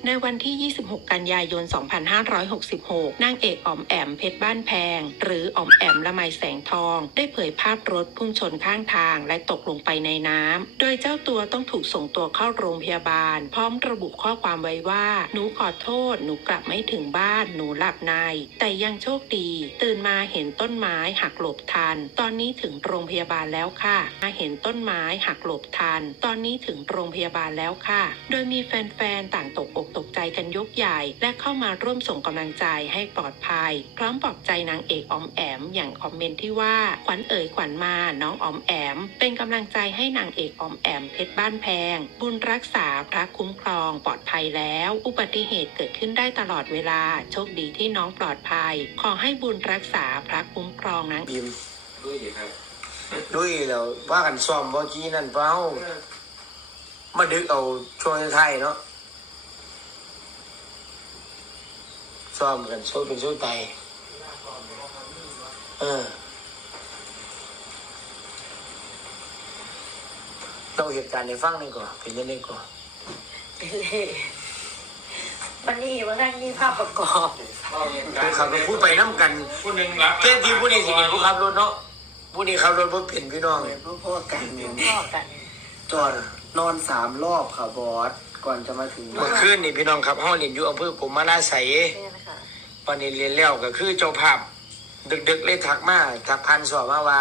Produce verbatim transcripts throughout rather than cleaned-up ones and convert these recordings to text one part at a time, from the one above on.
ในวันที่ ยี่สิบหก กันยายน สองพันห้าร้อยหกสิบหก นางเอกอ๋อมแอมเพชรบ้านแพงหรืออ๋อมแอมละไมแสงทองได้เผยภาพรถพุ่งชนข้างทางและตกลงไปในน้ำโดยเจ้าตัวต้องถูกส่งตัวเข้าโรงพยาบาลพร้อมระบุข้อความไว้ว่าหนูขอโทษหนูกลับไม่ถึงบ้านหนูหลับในแต่ยังโชคดีตื่นมาเห็นต้นไม้หักหลบทันตอนนี้ถึงโรงพยาบาลแล้วค่ะมาเห็นต้นไม้หักหลบทันตอนนี้ถึงโรงพยาบาลแล้วค่ะโดยมีแฟนๆต่างตกอกตกใจกันยกใหญ่และเข้ามาร่วมส่งกำลังใจให้ปลอดภัยพร้อมปลอบใจนางเอกออมแอมอย่างคอมเมนต์ที่ว่าขวัญเอ๋ยขวัญมาน้องออมแอมเป็นกำลังใจให้นางเอกออมแอมเพชรบ้านแพงบุญรักษาพระคุ้มครองปลอดภัยแล้วอุบัติเหตุเกิดขึ้นได้ตลอดเวลาโชคดีที่น้องปลอดภัยขอให้บุญรักษาพระคุ้มครองนางบิมด้วยดีครับด้วยแล้วว่ากันซ้อมบ่กี้นั่นเปล่ามาดึกเอาช่วงท้ายเนาะซ้อมกันโซ่เป็นโซ่ไตเออเราเหตุการณ์ในฟังนี่ก่อนเป็นยังไงก่อนวันนี้วันนั้นมีภาพประกอบผู้ขับรถพูดไปน้ำกันผู้หนึ่งรับเจ้าที่ผู้นี้สิเป็นผู้ขับรถเนาะผู้นี้ขับรถเพื่อเปลี่ยนพี่น้องพ่อพ่อกันพ่อกันจอดนอนสามรอบค่ะบอสก่อนจะมาถึงเมื่อคืนนี่พี่น้องครับห้องเรียนอยู่อำเภอกุมารลาไสวันนี้เรียนแล้วก็คือเจ้าภาพดึกๆเลยทักมาทักพันสอบมาว่า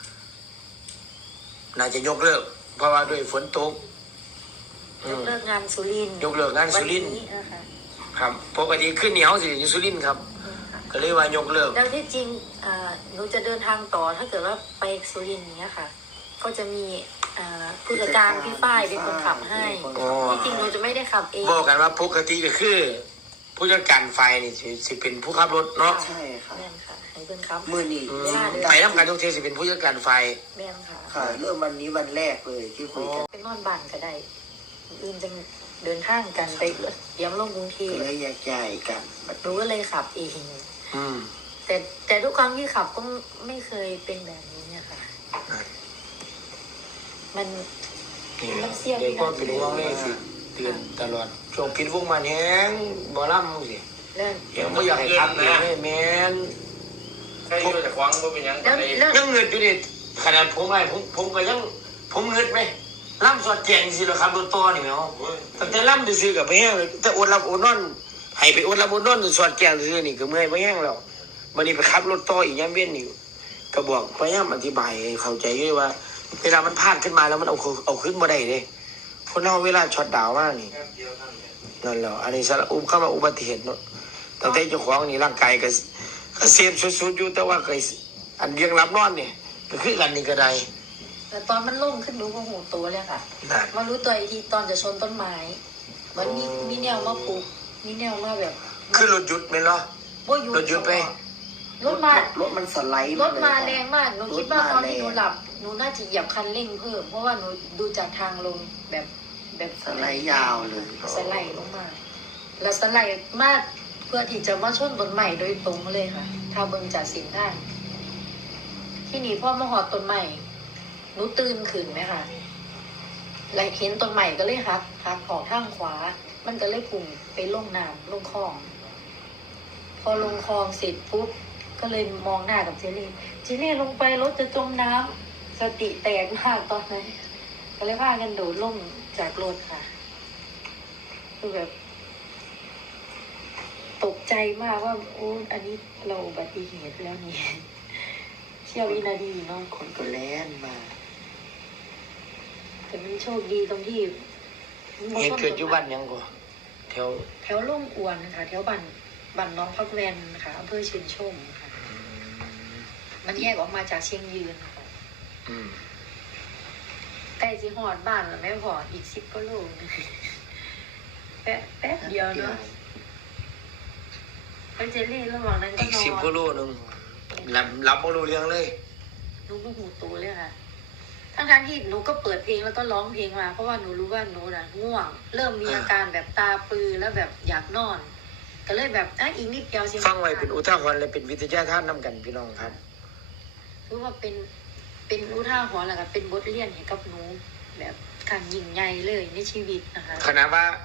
น่าจะยกเลิกเพราะว่าด้วยฝนตกยกเลิกงานสุรินทร์ยกเลิกงานสุรินทร์ครับปกติขึ้นเหนียวสิอยู่สุรินทร์ครับก็เลยว่ายกเลิกแล้วที่จริงหนูจะเดินทางต่อถ้าเกิดว่าไปสุรินทร์เนี้ยค่ะก็จะมีผู้จัดการพี่ฝ้ายเป็นคนขับให้ที่จริงหนูจะไม่ได้ขับเองบอกกันว่าปกติก็คือผู้จัดการไฟนี่สิเป็นผู้ขับรถเนาะใช่ค่ะให้เพิ่นขับมือนี่ไปทำการทุกเทสิเป็นผู้จัดการไฟแม่นค่ะค่ะเริ่มวันนี้วันแรกเลยที่คุยกันเป็นนอนบ้านก็ได้อื่นจะเดินทางกันไปเยี่ยมลงกรุงเทพเลยแยกย้ายกันหนูก็เลยขับเองอืมแต่แต่ทุกครั้งที่ขับก็ไม่เคยเป็นแบบนี้เนี่ยค่ะมันมันเสี่ยงที่ก็เป็นห่วงเลยสิเตือนตลอดช่วงปิดวงมาแห้งบ่ล่ำมึงสิยังไม่อยากให้ขับเลยแม่นใครอยู่แต่ควางบ่เป็นยังยังเงินอยู่ดิขนาดผมไงผมผมก็ยังผมเงินไหมล่ำสอดแจงสิเหรอครับรถต่อนี่เหรอตั้งแต่ล่ำซื้อกับไปแห้งเลยแต่อดรับอดนอนให้ไปอดรับอดนอนสอดแจงซื้อนี่ก็เมื่อยไปแห้งแล้ววันนี้ไปขับรถต่ออีกยังเว้นอยู่ก็บอกพยายามอธิบายเข้าใจด้วยว่าเวลามันพลาดขึ้นมาแล้วมันเอาเอาขึ้นมาได้เลยคนเราเวลาช็อตดาวมากนี่นั่นแหละอันนี้สารอุ้มเข้ามาอุบัติเหตุเนาะตั้งแต่เจ้าของนี่ร่างกายก็ก็เซฟสุดๆอยู่แต่ว่าเคยอันเรียงรับนอนเนี่ยก็คือกันนี่ก็ได้แต่ตอนมันล่มขึ้นรู้ว่าหูตัวเลยค่ะมารู้ตัวอีกทีตอนจะชนต้นไม้เหมือนมีมีแนวมาปลูกมีแนวมาแบบคือรถหยุดไหมเนาะรถหยุดไปรถมารถมันสไลด์รถมาแรงมากหนูคิดว่าตอนที่หนูหลับหนูน่าจะเหยียบคันเร่งเพิ่มเพราะว่าหนูดูจากทางลงแบบแบบสไลด์ยาวเลยสไลด์ลงมาแล้วสไลด์มากเพื่อที่จะมาชนต้นไม้โดยตรงเลยค่ะถ้าเบิ่งจากสิ่งได้ที่นี่พ่อมาหอดต้นไม้หนูตื่นขึ้นไหมคะแล้วเห็นต้นไม้ก็เลยหักหักออกทางขวามันก็เลยพุ่งไปลงน้ำลงคลองพอลงคลองเสร็จปุ๊บก็เลยมองหน้ากับเจเล่เจเล่ลงไปรถจะจมน้ำสติแตกมากตอนนั้นก็เลยพากันโดดลงจากรถค่ะคือแบบตกใจมากว่าโอ้อันนี้เราอุบัติเหตุแล้วนี่เชี่ยววินาทีเนาะคนก็แล่นมาแต่มันโชคดีตรงที่เหตุเกิดอยู่บ้านยังกว่าแถวแถวล่มอวนค่ะแถวบ้านบ้านน้องพักแวนค่ะอำเภอชื่นชมค่ะมันแยกออกมาจากเชียงยืนค่ะใกล้สิหอดบ้านแล้วแม่พออีกสิบกิโลแป๊บแป๊บเดียวเนาะเป็นเจลลี่ระหว่างนั้นก็นอนอีกสิบกิโลนึงหลับหลับไม่รู้เรื่องเลยหนูก็หูตัวเลยค่ะทั้งทั้งที่หนูก็เปิดเพลงแล้วก็ร้องเพลงมาเพราะว่าหนูรู้ว่าหนูน่ะง่วงเริ่มมีอาการแบบตาปลือแล้วแบบอยากนอนก็เลยแบบอ่ะอีกนิดเดียวสิฟังไว้เป็นอุทาหรณ์เลยเป็นวิทยาทานนำกันพี่น้องครับรู้ว่าเป็นเป็นอุทาหรณ์แหละค่ะเป็นบทเรียนให้กับหนูแบบการยิ่งใหญ่เลยในชีวิตนะคะขณะว่า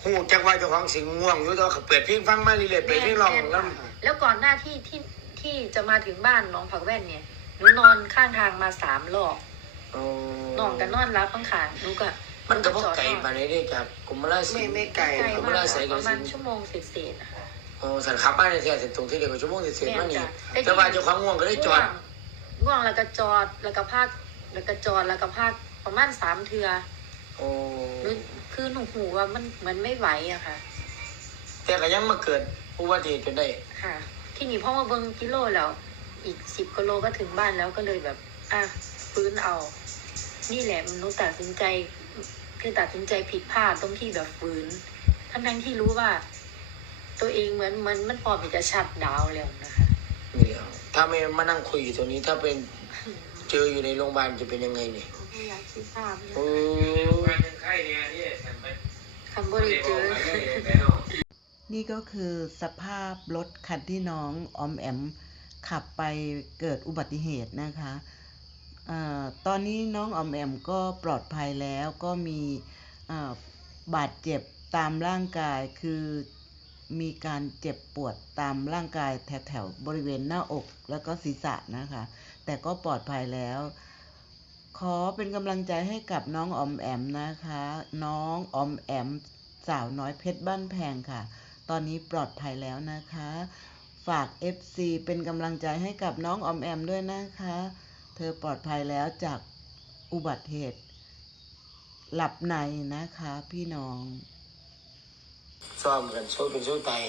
หูจักว่าเจ้าของสิงง่วงอยู่แต่ว่าเขาเปิดเพลงฟังมาเรื่อยๆเปิดเพลงร้องแล้วแล้วก่อนหน้าที่ที่ที่จะมาถึงบ้านน้องผักแว่นเนี่ยหนูนอนข้างทางมาสามรอบอ๋อน้องก็นอนรับบ้างค่ะหนูก็มันก็บ่ไกลปานใดเด้จากกุมราศีไม่ไม่ไกลไกลกุมมากราศีปก็ระสิมาณชั่วโมงเศษๆนะคะอ๋อสันขับมาในแท้เส้นตรงที่เดียวกับชั่วโมงเศษๆมานี่แม่นจ้ะแต่ว่าเจ้าของง่วงก็ได้จอดง่วงแล้วก็จอดแล้วก็พากแล้วก็จอดแล้วก็พากประมาณสามเทือโอ้หนูคือหนูหูว่ามันเหมือนไม่ไหวอะค่ะแต่ก็ยังมาเกิดอุบัติเหตุจนได้ค่ะ ที่นี่พ่อมาเบิ่งกิโลแล้ว อีกสิบกิโลก็ถึงบ้านแล้วก็เลยแบบ อ่ะฟื้นเอา นี่แหละหนูตัดสินใจคือตัดสินใจผิดพลาดตรงที่แบบฟื้น ทั้งทั้งๆที่รู้ว่า ตัวเองเหมือนมันมันพร้อมที่จะชัดดาวน์แล้วนะคะนี่แล้วถ้าไม่มานั่งคุยอยู่ตรงนี้ ถ้าเป็นเจออยู่ในโรงพยาบาลจะเป็นยังไงนี่ไม่อยากคิดภาพเลยโอ้วันหนึงไข้เนี่ยนี่ฉันไปคำบริเจอนี่ก็คือสภาพรถคันที่น้องออมแอมขับไปเกิดอุบัติเหตุนะคะเอ่อตอนนี้น้องออมแอมก็ปลอดภัยแล้วก็มีเอ่อบาดเจ็บตามร่างกายคือมีการเจ็บปวดตามร่างกายแถวๆบริเวณหน้าอกแล้วก็ศีรษะนะคะแต่ก็ปลอดภัยแล้ว ขอเป็นกำลังใจให้กับน้องออมแอมนะคะ น้องออมแอมสาวน้อยเพชรบ้านแพงค่ะ ตอนนี้ปลอดภัยแล้วนะคะ ฝาก เอฟ ซี เป็นกำลังใจให้กับน้องออมแอมด้วยนะคะ เธอปลอดภัยแล้วจากอุบัติเหตุหลับในนะคะพี่น้องซ้อมกันสู้เป็นสู้ตาย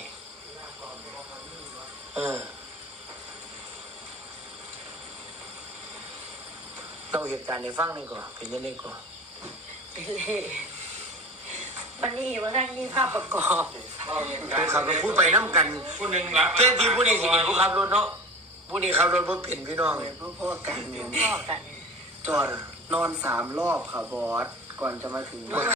เออเราเหตุการณ์ในฟังนี่ก่อนเป็นยังไงก่อนวันนี้วันนั้นนี่ภาพประกอบผู้ขับรถผู้ไปน้ำกันผู้หนึ่งรับเจ้าที่ผู้นี้สิเป็นผู้ขับรถเนาะผู้นี้ขับรถบ่เป็นพี่น้องเพราะพ่อกันเนี่ยพ่อกันจอดนอนสามรอบค่ะบอสก่อนจะมาถึงบ้าน